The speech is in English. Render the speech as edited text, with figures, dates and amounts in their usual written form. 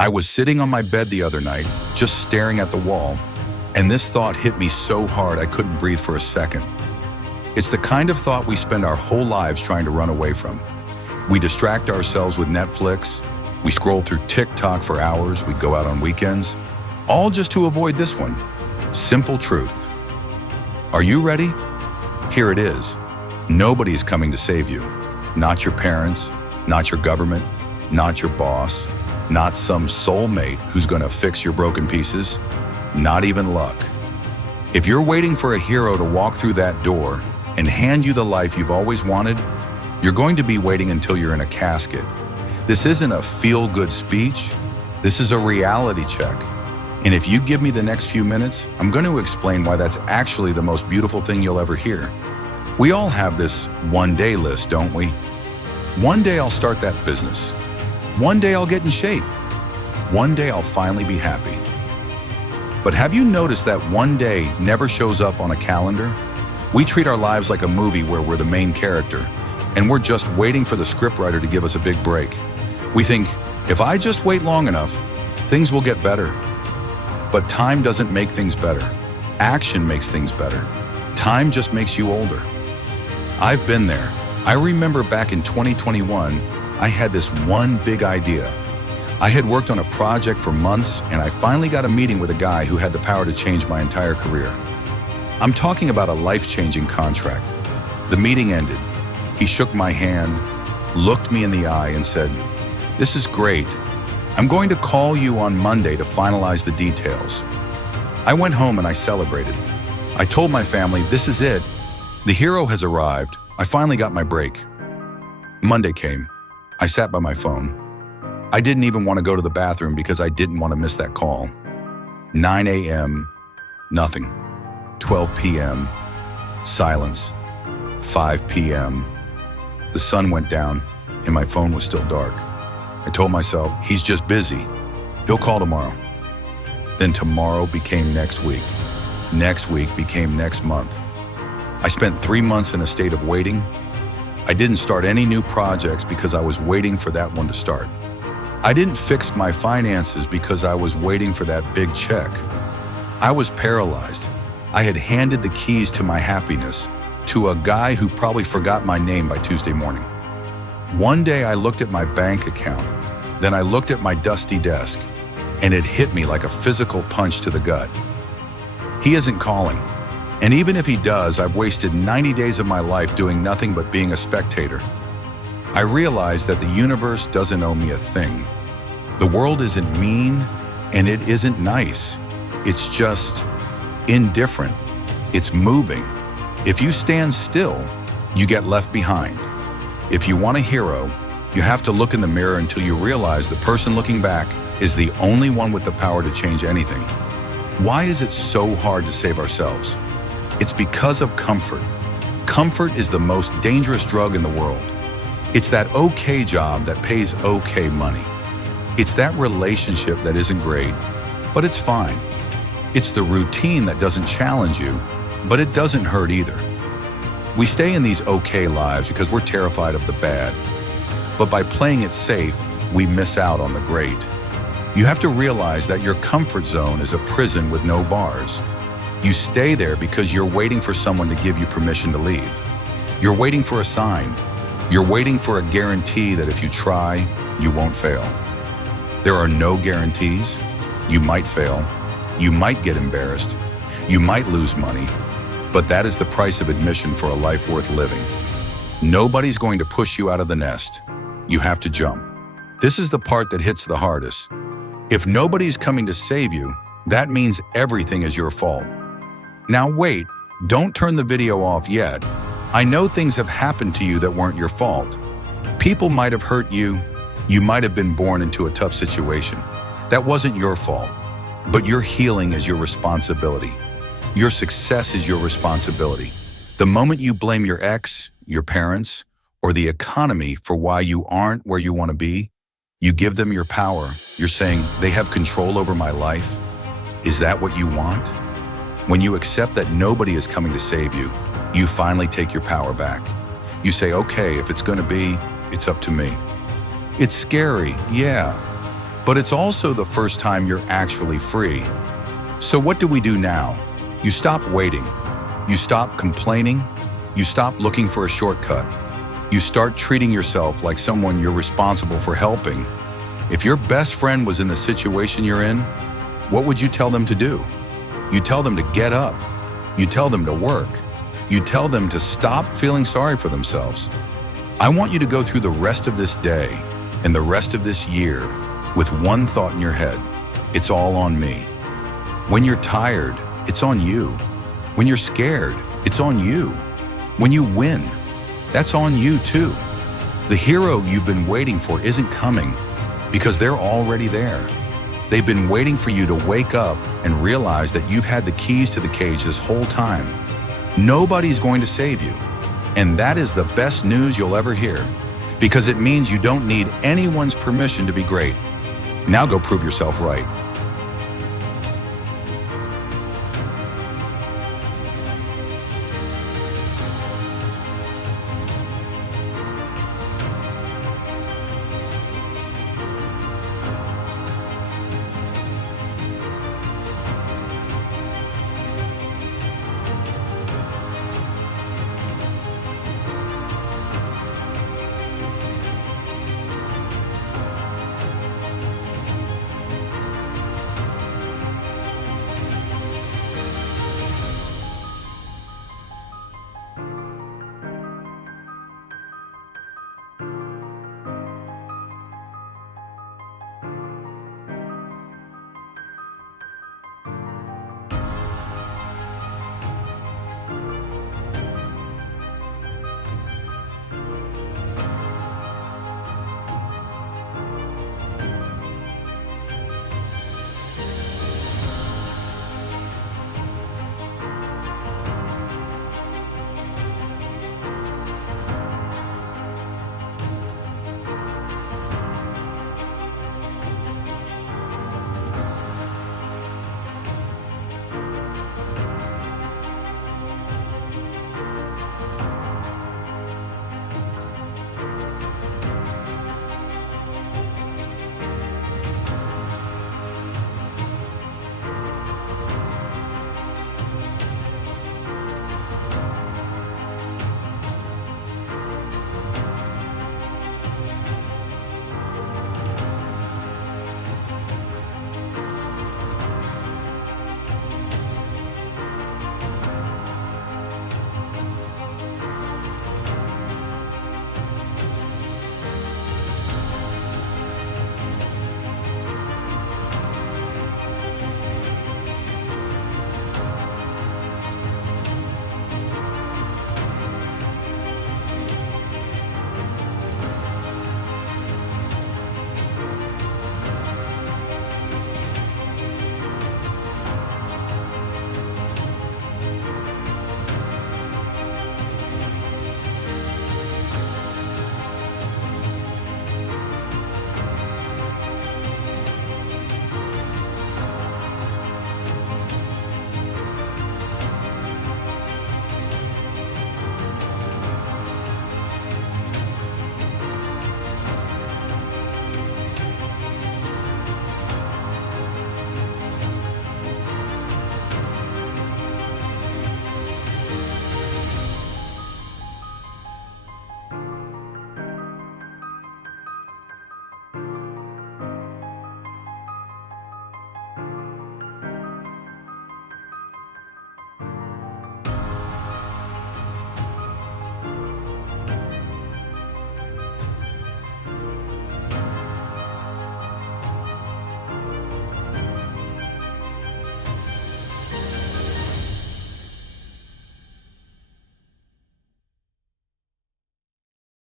I was sitting on my bed the other night, just staring at the wall, and this thought hit me so hard I couldn't breathe for a second. It's the kind of thought we spend our whole lives trying to run away from. We distract ourselves with Netflix, we scroll through TikTok for hours, we go out on weekends, all just to avoid this one. Simple truth. Are you ready? Here it is. Nobody's coming to save you. Not your parents, not your government, not your boss, not some soulmate who's going to fix your broken pieces, not even luck. If you're waiting for a hero to walk through that door and hand you the life you've always wanted, you're going to be waiting until you're in a casket. This isn't a feel-good speech. This is a reality check. And if you give me the next few minutes, I'm going to explain why that's actually the most beautiful thing you'll ever hear. We all have this one-day list, don't we? One day I'll start that business. One day I'll get in shape. One day I'll finally be happy. But have you noticed that one day never shows up on a calendar? We treat our lives like a movie where we're the main character, and we're just waiting for the scriptwriter to give us a big break. We think, if I just wait long enough, things will get better. But time doesn't make things better. Action makes things better. Time just makes you older. I've been there. I remember back in 2021, I had this one big idea. I had worked on a project for months, and I finally got a meeting with a guy who had the power to change my entire career. I'm talking about a life-changing contract. The meeting ended. He shook my hand, looked me in the eye, and said, "This is great. I'm going to call you on Monday to finalize the details." I went home and I celebrated. I told my family, this is it. The hero has arrived. I finally got my break. Monday came. I sat by my phone. I didn't even want to go to the bathroom because I didn't want to miss that call. 9 a.m., nothing. 12 p.m., silence. 5 p.m., the sun went down and my phone was still dark. I told myself, he's just busy. He'll call tomorrow. Then tomorrow became next week. Next week became next month. I spent 3 months in a state of waiting. I didn't start any new projects because I was waiting for that one to start. I didn't fix my finances because I was waiting for that big check. I was paralyzed. I had handed the keys to my happiness to a guy who probably forgot my name by Tuesday morning. One day I looked at my bank account, then I looked at my dusty desk, and it hit me like a physical punch to the gut. He isn't calling. And even if he does, I've wasted 90 days of my life doing nothing but being a spectator. I realized that the universe doesn't owe me a thing. The world isn't mean, and it isn't nice. It's just indifferent. It's moving. If you stand still, you get left behind. If you want a hero, you have to look in the mirror until you realize the person looking back is the only one with the power to change anything. Why is it so hard to save ourselves? It's because of comfort. Comfort is the most dangerous drug in the world. It's that okay job that pays okay money. It's that relationship that isn't great, but it's fine. It's the routine that doesn't challenge you, but it doesn't hurt either. We stay in these okay lives because we're terrified of the bad. But by playing it safe, we miss out on the great. You have to realize that your comfort zone is a prison with no bars. You stay there because you're waiting for someone to give you permission to leave. You're waiting for a sign. You're waiting for a guarantee that if you try, you won't fail. There are no guarantees. You might fail. You might get embarrassed. You might lose money. But that is the price of admission for a life worth living. Nobody's going to push you out of the nest. You have to jump. This is the part that hits the hardest. If nobody's coming to save you, that means everything is your fault. Now wait, don't turn the video off yet. I know things have happened to you that weren't your fault. People might have hurt you. You might have been born into a tough situation. That wasn't your fault. But your healing is your responsibility. Your success is your responsibility. The moment you blame your ex, your parents, or the economy for why you aren't where you want to be, you give them your power. You're saying, they have control over my life. Is that what you want? When you accept that nobody is coming to save you, you finally take your power back. You say, okay, if it's going to be, it's up to me. It's scary, yeah. but it's also the first time you're actually free. So what do we do now? You stop waiting. You stop complaining. You stop looking for a shortcut. You start treating yourself like someone you're responsible for helping. If your best friend was in the situation you're in, what would you tell them to do? You tell them to get up. You tell them to work. You tell them to stop feeling sorry for themselves. I want you to go through the rest of this day and the rest of this year with one thought in your head. It's all on me. When you're tired, it's on you. When you're scared, it's on you. When you win, that's on you too. The hero you've been waiting for isn't coming because they're already there. They've been waiting for you to wake up and realize that you've had the keys to the cage this whole time. Nobody's going to save you. And that is the best news you'll ever hear, because it means you don't need anyone's permission to be great. Now go prove yourself right.